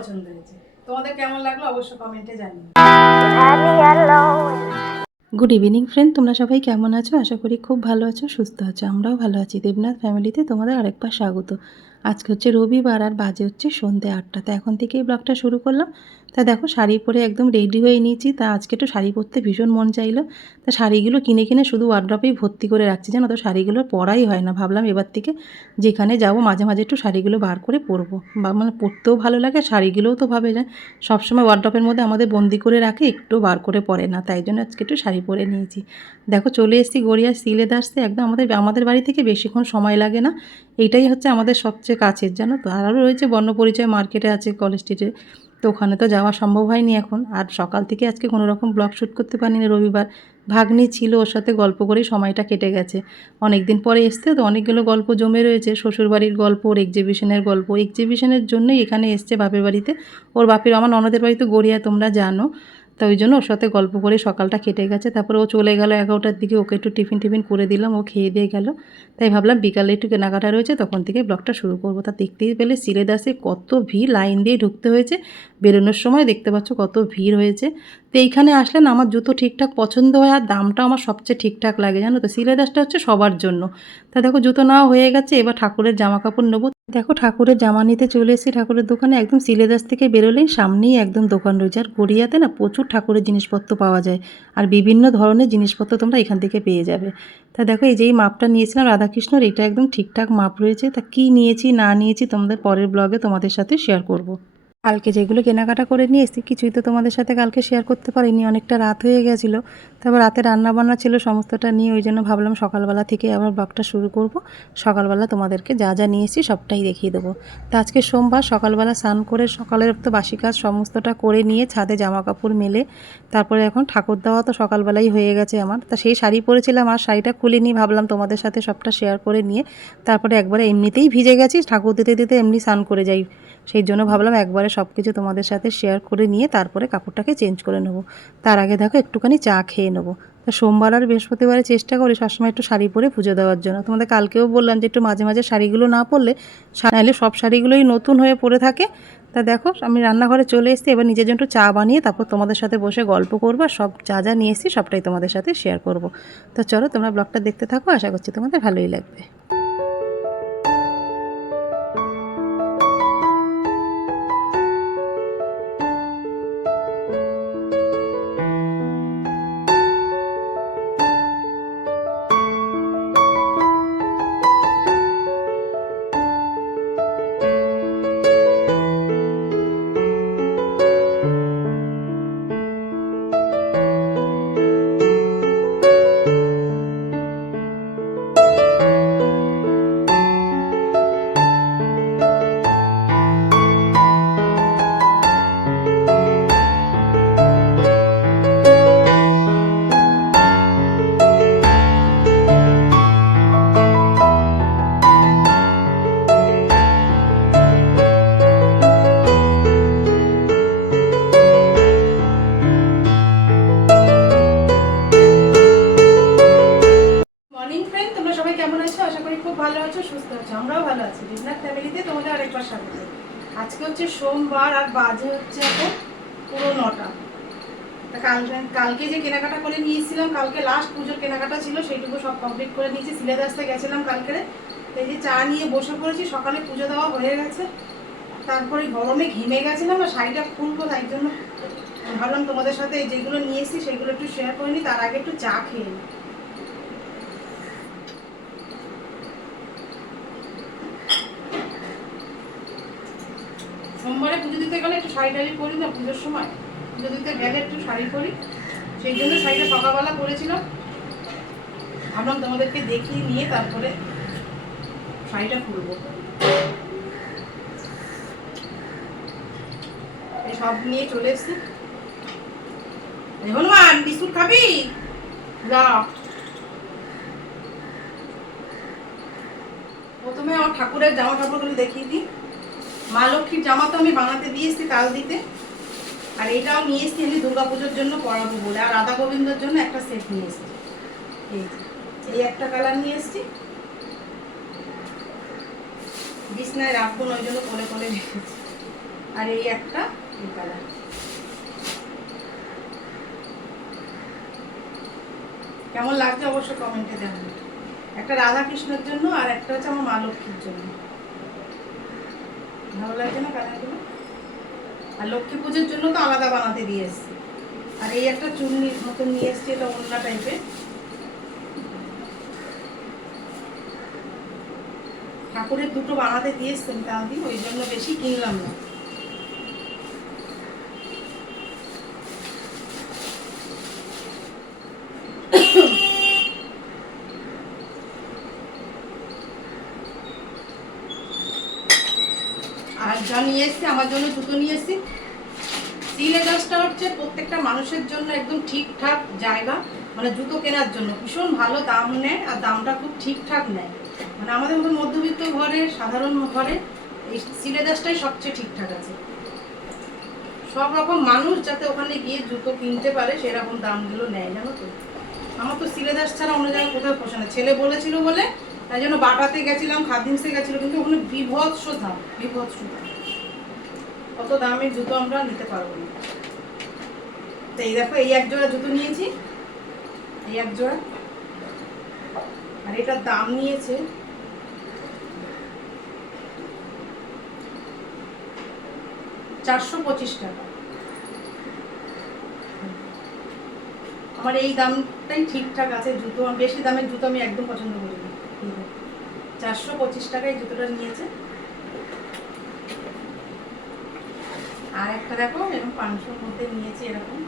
পছন্দ হয়েছে। তোমাদের কেমন লাগল অবশ্যই কমেন্টে জানিও। গুড ইভিনিং ফ্রেন্ড তোমরা সবাই কেমন আছো? আশা করি খুব ভালো আছো, সুস্থ আছো, আমরাও ভালো আছি। দেবনাথ ফ্যামিলিতে তোমাদের আরেকবার স্বাগত। আজকে হচ্ছে রবিবার আর বাজে হচ্ছে সন্ধ্যে আটটা। তো এখন থেকেই ব্লগটা শুরু করলাম। তা দেখো, শাড়ি পরে একদম রেডি হয়ে নিয়েছি। তা আজকে একটু শাড়ি পরতে ভীষণ মন চাইলো। তা শাড়িগুলো কিনে কিনে শুধু ওয়ার্ড্রপেই ভর্তি করে রাখছি, জানো তো? শাড়িগুলো পরাই হয় না। ভাবলাম এবার থেকে যেখানে যাব, মাঝে মাঝে একটু শাড়িগুলো বার করে পরবো। বা মানে পরতেও ভালো লাগে শাড়িগুলোও তো ভাবে যায়। সবসময় ওয়ার্ড্রপের মধ্যে আমাদের বন্দি করে রাখে, একটু বার করে পরে না। তাই জন্য আজকে একটু শাড়ি পরে নিয়েছি। দেখো, চলে এসেছি গড়িয়া সিলে দাসতে একদম আমাদের আমাদের বাড়ি থেকে বেশিক্ষণ সময় লাগে না। এইটাই হচ্ছে আমাদের সবচেয়ে কাছের, জানো তো? আরও রয়েছে বর্ণপরিচয় মার্কেটে আছে কলেজ স্ট্রিটে তো ওখানে তো যাওয়া সম্ভব হয়নি এখন। আর সকাল থেকে আজকে কোনো রকম ব্লগ শ্যুট করতে পারিনি রবিবার। ভাগ্নি ছিল ওর সাথে গল্প করেই সময়টা কেটে গেছে। অনেক দিন পরে এসছে তো অনেকগুলো গল্প জমে রয়েছে। শ্বশুরবাড়ির গল্প, ওর এক্সিবিশনের গল্প। এক্সিবিশনের জন্যই এখানে এসছে বাপের বাড়িতে। ওর বাপের, আমার ননদের বাড়িতে গড়িয়া তোমরা জানো। তো ওই জন্য ওর সাথে গল্প করে সকালটা কেটে গেছে। তারপরে ও চলে গেল এগারোটার দিকে। ওকে একটু টিফিন টিফিন করে দিলাম। ও খেয়ে দিয়ে গেল। তাই ভাবলাম বিকালে একটু কেনাকাটা রয়েছে, তখন থেকে ব্লগটা শুরু করব। তা দেখতেই পেলে সিলেদাসে কত ভিড়, লাইন দিয়ে ঢুকতে হয়েছে। বেরোনোর সময় দেখতে পাচ্ছ কত ভিড় হয়েছে। তো এইখানে আসলে না আমার জুতো ঠিকঠাক পছন্দ হয় আর দামটা আমার সবচেয়ে ঠিকঠাক লাগে, জানো তো? সিলেদাসটা হচ্ছে সবার জন্য। তা দেখো, জুতো নেওয়া হয়ে গেছে, এবার ঠাকুরের জামা কাপড় নেব। দেখো, ঠাকুরের জামা নিতে চলে এসেছি ঠাকুরের দোকানে, একদম সিলেদাস থেকে বেরোলেই সামনেই একদম দোকান রয়েছে। আর গড়িয়াতে না প্রচুর ঠাকুরের জিনিসপত্র পাওয়া যায় আর বিভিন্ন ধরনের জিনিসপত্র তোমরা এখান থেকে পেয়ে যাবে। তা দেখো, এই যে এই মাপটা নিয়েছিলাম রাধাকৃষ্ণর, এটা একদম ঠিকঠাক মাপ রয়েছে। তা কী নিয়েছি, না নিয়েছি তোমাদের পরের ব্লগে তোমাদের সাথে শেয়ার করব। কালকে যেগুলো কেনাকাটা করে নিয়ে এসেছি, কিছুই তো তোমাদের সাথে কালকে শেয়ার করতে পারিনি। অনেকটা রাত হয়ে গেছিল। তারপর রাতে রান্না বান্না ছিল সমস্তটা নিয়ে, ওই জন্য ভাবলাম সকালবেলা থেকে আবার ব্লগটা শুরু করব। সকালবেলা তোমাদেরকে যা যা নিয়ে এসেছি সবটাই দেখিয়ে দেবো। তো আজকে সোমবার, সকালবেলা স্নান করে সকালের তো বাসি কাজ সমস্তটা করে নিয়ে ছাদে জামা কাপড় মেলে, তারপরে এখন ঠাকুর দেওয়া তো সকালবেলাই হয়ে গেছে আমার। তা সেই শাড়ি পরেছিলাম, আর শাড়িটা খুলে নিয়ে ভাবলাম তোমাদের সাথে সবটা শেয়ার করে নিয়ে, তারপরে একবারে এমনিতেই ভিজে গেছি, ঠাকুর দিতে দিতে এমনি স্নান করে যাই। সেই জন্য ভাবলাম একবারে সব কিছু তোমাদের সাথে শেয়ার করে নিয়ে তারপরে কাপড়টাকে চেঞ্জ করে নেব। তার আগে দেখো একটুখানি চা খেয়ে নেব। তা সোমবার আর বৃহস্পতিবারে চেষ্টা করি সবসময় একটু শাড়ি পরে পুজো দেওয়ার জন্য। তোমাদের কালকেও বললাম যে একটু মাঝে মাঝে শাড়িগুলো না পরলে নাহলে সব শাড়িগুলোই নতুন হয়ে পড়ে থাকে। তা দেখো আমি রান্নাঘরে চলে এসেছি, এবার নিজের জন্য একটু চা বানিয়ে তারপর তোমাদের সাথে বসে গল্প করব আর সব যা যা নিয়ে এসেছি সবটাই তোমাদের সাথে শেয়ার করব। তো চলো তোমরা ব্লগটা দেখতে থাকো, আশা করছি তোমাদের ভালোই লাগবে। হচ্ছে সোমবার আর বাজে হচ্ছে এখন পুরো নটা। তা কাল কালকে যে কেনাকাটা করে নিয়েছিলাম, কালকে লাস্ট পুজোর কেনাকাটা ছিল, সেইটুকু সব কমপ্লিট করে নিয়েছি। সিলেট আসতে গেছিলাম কালকে। এই যে চা নিয়ে বসে পড়েছি, সকালে পুজো দেওয়া হয়ে গেছে। তারপরে গরমে ঘেমে গেছিলাম আর শাড়িটা খুলবো, তাই জন্য ভাবলাম তোমাদের সাথে যেগুলো নিয়ে এসেছি সেগুলো একটু শেয়ার করে নিই। তার আগে একটু চা খেয়ে নিই। সোমবারে পুজো দিতে গেলে একটু শাড়ি টাড়ি পরি না পুজোর সময়। পুজো দিতে গেলে একটু শাড়ি পরি। সেই জন্য শাড়িটা সকালবেলা পরেছিলাম। ভাবলাম তোমাদেরকে দেখিয়ে নিয়ে তারপরে শাড়িটা খুলবো সব নিয়ে চলে এসছি। হনুমান, বিস্কুট খাবি? যা। প্রথমে আমার ঠাকুরের জামা কাপড়গুলো দেখিয়ে দিই। মা লক্ষ্মীর জামা তো আমি বানাতে দিয়ে এসেছি তাল দিতে। আর এটাও নিয়ে এসেছি আমি দুর্গা পুজোর জন্য পরাবো বলে। আর রাধা গোবিন্দর জন্য একটা সেট নিয়ে এসেছি। এই এই একটা কালার নিয়ে এসেছি। বিছনায় রাখব না ওই জন্য কোলে কোলে রেখেছি। আর এই একটা এই কালার কেমন লাগছে অবশ্যই কমেন্টে জানাবেন একটা রাধা কৃষ্ণের জন্য আর একটা হচ্ছে আমার মা লক্ষ্মীর জন্য। ভালো লাগছে না কালারগুলো? আর লক্ষ্মী পুজোর জন্য তো আলাদা বানাতে দিয়ে এসছি। আর এই একটা চুন্নির মতন নিয়ে এসছি, এটা অন্য টাইপের ঠাকুরের দুটো বানাতে দিয়ে এসছেন তাঁদি ওই জন্য বেশি কিনলাম না। আর যা নিয়ে এসছি, আমার জন্য জুতো নিয়ে এসছি। সিলেদাসটা হচ্ছে প্রত্যেকটা মানুষের জন্য একদম ঠিকঠাক জায়গা মানে জুতো কেনার জন্য। ভীষণ ভালো দাম নেয় আর দামটা খুব ঠিকঠাক নেয়। মানে আমাদের মতো মধ্যবিত্ত ঘরে, সাধারণ ঘরে, এই সিলেদাসটাই সবচেয়ে ঠিকঠাক আছে। সব রকম মানুষ যাতে ওখানে গিয়ে জুতো কিনতে পারে, সেরকম দামগুলো নেয়, জানো তো? আমার তো সিলেদাস ছাড়া অন্য জায়গায় কোথাও পোষে না। ছেলে বলেছিল বলে তাই জন্য বাটাতে গেছিলাম, খাদিমসে গেছিল, কিন্তু ওখানে বিভৎস দাম বিভৎস দাম। কত দামের জুতো আমরা নিতে পারব না। তো এই দেখো, এই এক জোড়া জুতো নিয়েছি। এই এক জোড়া। আর এটার দাম নিয়েছে। চারশো পঁচিশ টাকা। আমার এই দামটাই ঠিকঠাক আছে, জুতো, বেশি দামের জুতো আমি একদম পছন্দ করি না চারশো পঁচিশ টাকায় জুতোটা নিয়েছে। আর একটা দেখো, এরকম পাঁচশোর মধ্যে নিয়েছি এরকম।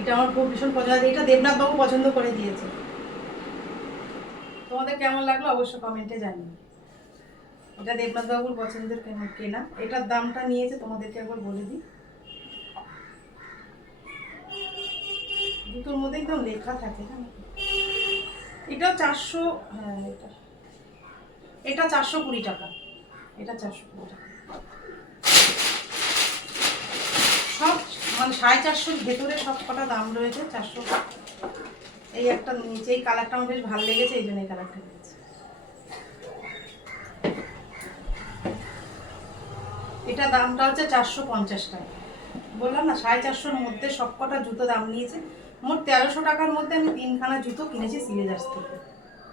এটা আমার খুব ভীষণ পছন্দ। এটা দেবনাথ বাবু পছন্দ করে দিয়েছে। তোমাদের কেমন লাগল অবশ্যই কমেন্টে জানিও। এটা দেবনাথ বাবুর পছন্দের কেনা- কেনা। এটার দামটা নিয়েছে, তোমাদেরকে একবার বলে দিই। জুতোর মধ্যে একদম লেখা থাকে, জানো তো? এটা চারশো হ্যাঁ এটা। এটা চারশো কুড়ি টাকা। এটা চারশো কুড়ি টাকা। সব মানে সাড়ে চারশোর ভেতরে সব কটা দাম রয়েছে, চারশো। এই একটা নিচে, এই কালারটা আমার বেশ ভালো লেগেছে, এই জন্য এই কালারটা নিয়েছি। এটা দামটা হচ্ছে চারশো পঞ্চাশ টাকা। বললাম না, সাড়ে চারশোর মধ্যে সব কটা জুতো দাম নিয়েছে। মোট তেরোশো টাকার মধ্যে আমি তিনখানা জুতো কিনেছি সিলেদার্স থেকে।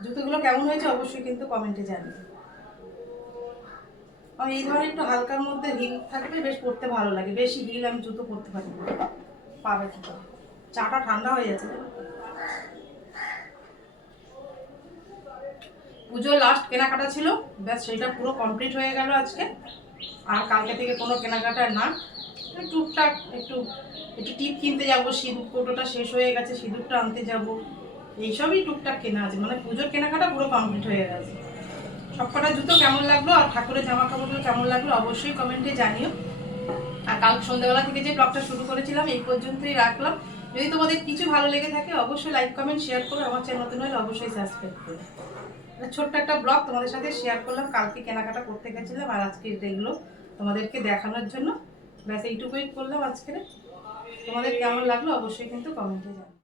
জুতোগুলো কেমন হয়েছে অবশ্যই কিন্তু কমেন্টে জানিয়ে আর এই ধরনের একটু হালকার মধ্যে হিল থাকলে বেশ পরতে ভালো লাগে। বেশি হিল আমি জুতো পরতে পারি না। পা চাটা ঠান্ডা হয়ে যাচ্ছে জানো? পুজোর লাস্ট কেনাকাটা ছিল। ব্যাস সেটা পুরো কমপ্লিট হয়ে গেল আজকে। আর কালকে থেকে কোনো কেনাকাটা না। টুকটাক একটু একটু টিপ কিনতে যাব, সিঁদুর কোটোটা শেষ হয়ে গেছে, সিঁদুরটা আনতে যাব। এইসবই টুকটাক কেনা আছে মানে পুজোর কেনাকাটা পুরো কমপ্লিট হয়ে গেছে। সবকটা জুতো কেমন লাগল আর ঠাকুরের জামা কাপড়গুলো কেমন লাগল অবশ্যই কমেন্টে জানিও। আর কাল সন্ধ্যাবেলা থেকে যে ব্লগটা শুরু করেছিলাম, এই পর্যন্তই রাখলাম। যদি তোমাদের কিছু ভালো লেগে থাকে, অবশ্যই লাইক কমেন্ট শেয়ার করো, আমার চ্যানেল নতুন হলে অবশ্যই সাবস্ক্রাইব করো। ছোট্ট একটা ব্লগ তোমাদের সাথে শেয়ার করলাম, কালকে কেনাকাটা করতে গেছিলাম আর আজকে এগুলো তোমাদেরকে দেখানোর জন্য। ব্যাস এইটুকুই করলাম আজকে তোমাদের কেমন লাগল অবশ্যই কিন্তু কমেন্টে জানাও।